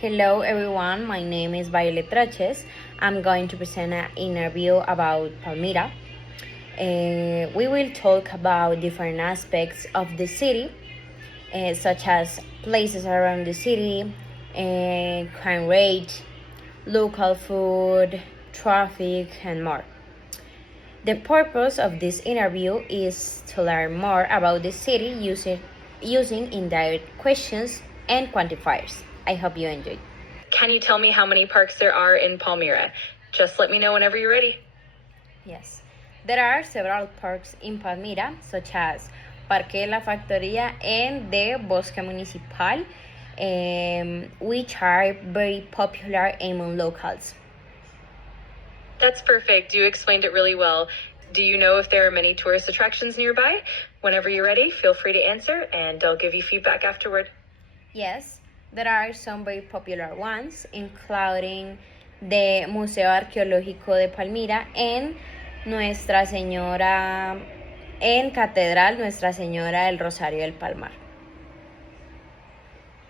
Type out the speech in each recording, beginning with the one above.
Hello everyone, my name is Trochez. I'm going to present an interview about Palmira. We will talk about different aspects of the city, such as places around the city, crime rate, local food, traffic, and more. The purpose of this interview is to learn more about the city using indirect questions and quantifiers. I hope you enjoy. Can you tell me how many parks there are in Palmyra? Just let me know whenever you're ready. Yes, there are several parks in Palmira, such as Parque de la Factoría and the Bosque Municipal, which are very popular among locals. That's perfect. You explained it really well. Do you know if there are many tourist attractions nearby? Whenever you're ready, feel free to answer and I'll give you feedback afterward. Yes, there are some very popular ones, including the Museo Arqueológico de Palmira and Nuestra Señora en Catedral Nuestra Señora del Rosario del Palmar.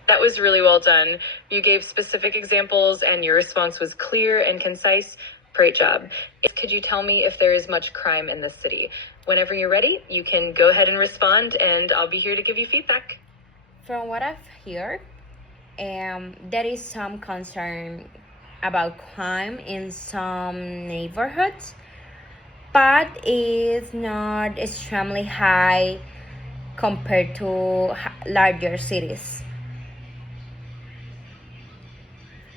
That was really well done. You gave specific examples and your response was clear and concise. Great job. Could you tell me if there is much crime in this city? Whenever you're ready, you can go ahead and respond and I'll be here to give you feedback. From what I've heard, there is some concern about crime in some neighborhoods, but it's not extremely high compared to larger cities.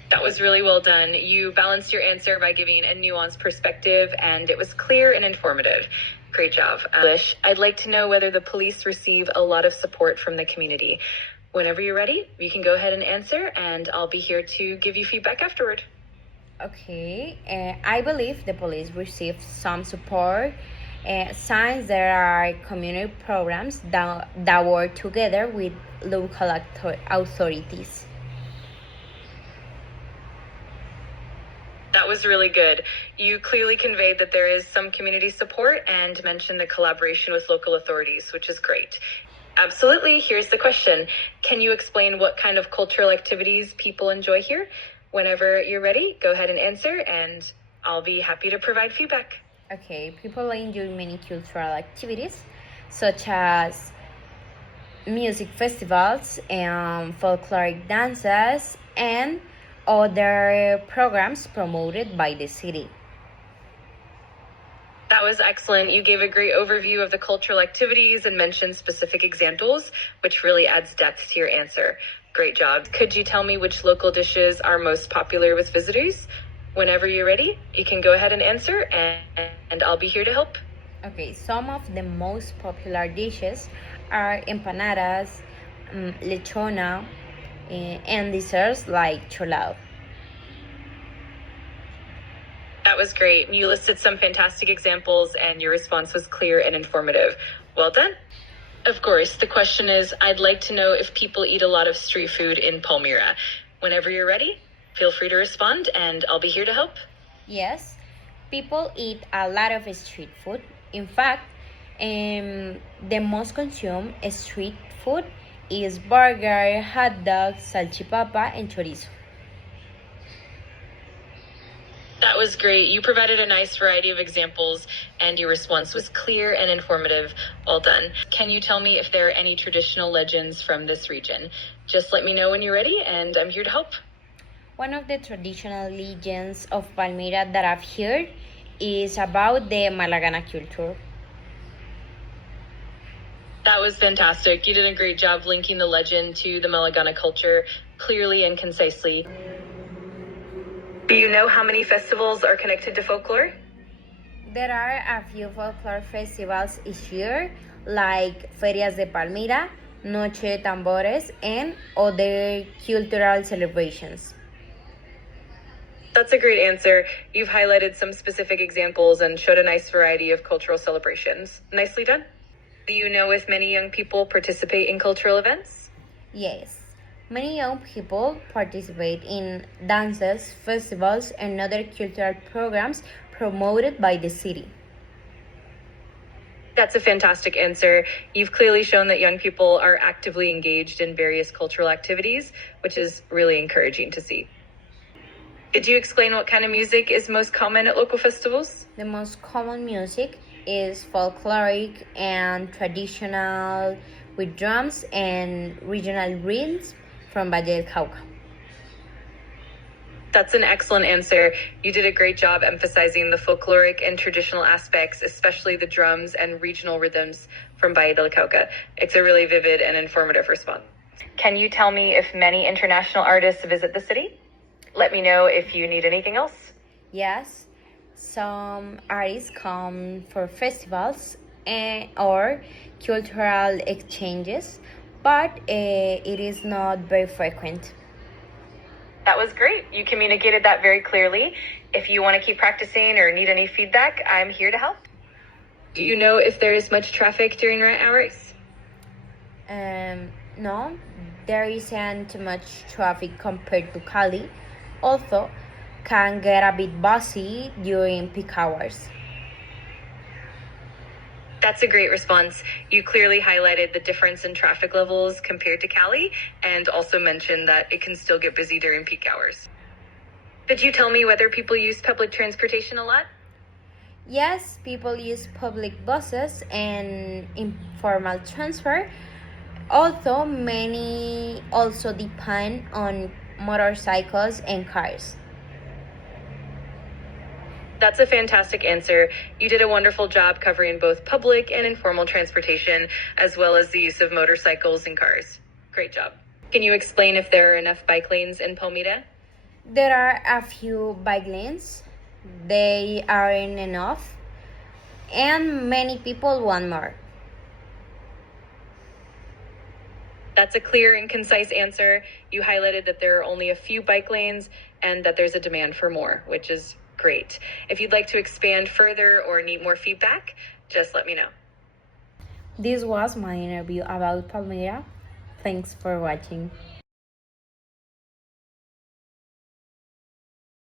That was really well done. You balanced your answer by giving a nuanced perspective, and it was clear and informative. Great job. I'd like to know whether the police receive a lot of support from the community. Whenever you're ready, you can go ahead and answer, and I'll be here to give you feedback afterward. Okay, I believe the police receive some support since there are community programs that work together with local authorities. That was really good. You clearly conveyed that there is some community support and mentioned the collaboration with local authorities, which is great. Absolutely. Here's the question. Can you explain what kind of cultural activities people enjoy here? Whenever you're ready, go ahead and answer, and I'll be happy to provide feedback. Okay, people enjoy many cultural activities, such as music festivals and folkloric dances and other programs promoted by the city. That was excellent. You gave a great overview of the cultural activities and mentioned specific examples, which really adds depth to your answer. Great job. Could you tell me which local dishes are most popular with visitors? Whenever you're ready, you can go ahead and answer, and I'll be here to help. Okay, some of the most popular dishes are empanadas, lechona, and desserts like cholado. That was great. You listed some fantastic examples and your response was clear and informative. Well done. Of course, the question is, I'd like to know if people eat a lot of street food in Palmyra. Whenever you're ready, feel free to respond and I'll be here to help. Yes, people eat a lot of street food. In fact, the most consumed street food is burger, hot dogs, salchipapa, and chorizo. That was great. You provided a nice variety of examples and your response was clear and informative. Well done. Can you tell me if there are any traditional legends from this region? Just let me know when you're ready and I'm here to help. One of the traditional legends of Palmira that I've heard is about the Malagana culture. That was fantastic. You did a great job linking the legend to the Malagana culture clearly and concisely. Do you know how many festivals are connected to folklore? There are a few folklore festivals each year, like Ferias de Palmira, Noche de Tambores, and other cultural celebrations. That's a great answer. You've highlighted some specific examples and showed a nice variety of cultural celebrations. Nicely done. Do you know if many young people participate in cultural events? Yes. Many young people participate in dances, festivals, and other cultural programs promoted by the city. That's a fantastic answer. You've clearly shown that young people are actively engaged in various cultural activities, which is really encouraging to see. Could you explain what kind of music is most common at local festivals? The most common music is folkloric and traditional with drums and regional rhythms from Valle del Cauca. That's an excellent answer. You did a great job emphasizing the folkloric and traditional aspects, especially the drums and regional rhythms from Valle del Cauca. It's a really vivid and informative response. Can you tell me if many international artists visit the city? Let me know if you need anything else. Yes, some artists come for festivals or cultural exchanges, but it is not very frequent. That was great. You communicated that very clearly. If you want to keep practicing or need any feedback, I'm here to help. Do you know if there is much traffic during rush hours? No, there isn't much traffic compared to Cali, although can get a bit busy during peak hours. That's a great response. You clearly highlighted the difference in traffic levels compared to Cali and also mentioned that it can still get busy during peak hours. Could you tell me whether people use public transportation a lot? Yes, people use public buses and informal transfer, although many also depend on motorcycles and cars. That's a fantastic answer. You did a wonderful job covering both public and informal transportation, as well as the use of motorcycles and cars. Great job. Can you explain if there are enough bike lanes in Palmira? There are a few bike lanes. They aren't enough, and many people want more. That's a clear and concise answer. You highlighted that there are only a few bike lanes and that there's a demand for more, which is great. If you'd like to expand further or need more feedback, just let me know. This was my interview about Palmyra. Thanks for watching.